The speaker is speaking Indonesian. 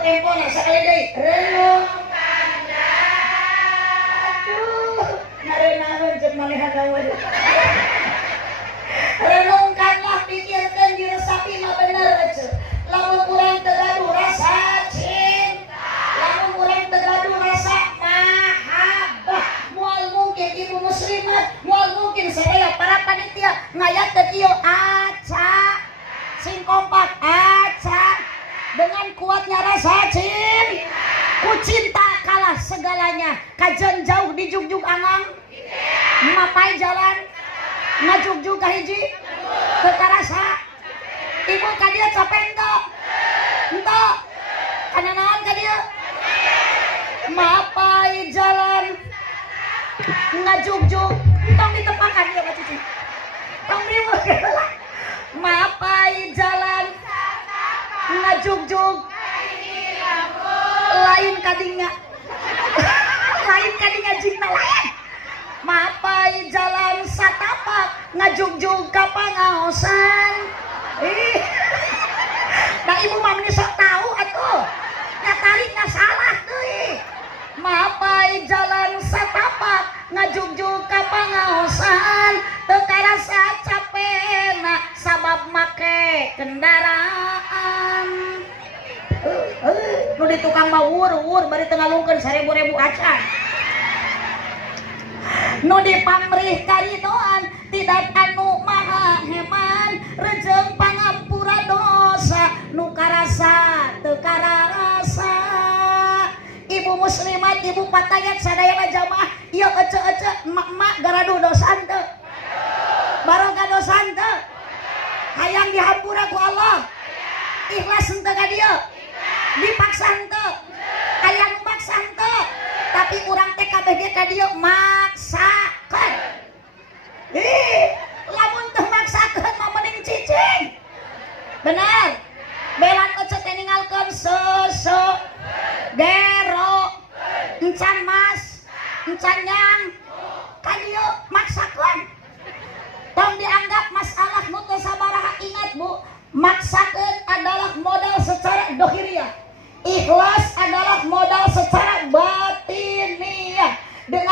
tempo na sekali deui renung ngarenaeun jeung manehanna waduh renungkanlah pikirkeun diresapi mah bener ce lamun urang teu gaduh rasa cinta lamun urang teu gaduh rasa mahabbah moal mungkin ibu muslimat moal mungkin sadaya para panitia ngayakeun ieu aca sing kompak aca dengan kuatnya rasa cinta ku cinta kalah segalanya kajen jauh di jugjug angang mapai jalan ngajugjug ka hiji teu karasa ibu ka dieu capek henteu kana naon ka dieu mapai jalan ngajugjug tong ditepakan dieu ka cucu tong riweuh mapai jalan ngajugjug lain kadinya lain kadinya jingna lain mapai jalan satapak ngajugjug ka pangaosan da ibu mah meni sok tahu atuh nyatarik na salah deui mapai jalan satapak ngajugjug ka pangaosan teu karasa capena sabab make kendaraan nu di tukang mah wur bari teu ngalungkeun 1000 acan nu di pamrih karidoan tidak anu maha heman rejeung pangampura dosa nu karasa teu karasa ibu muslimat ibu patayat sadaya jamaah ieu ece-ece emak-emak garaduh dosan teu baroga dosan teu hayang dihampura ku Allah ikhlas henteu ka dieu dipaksa henteu aya nu maksa henteu tapi urang teh kabeh ge ka dieu maksakeun lamun teu maksakeun mah mending cicing bener belan ece teh ningalkeun sese gero encan mas encan nyang ka dieu maksakeun tong dianggap masalah nu teu sabaraha ingat bu maksakeun adalah modal secara dohiriyah ikhlas adalah modal secara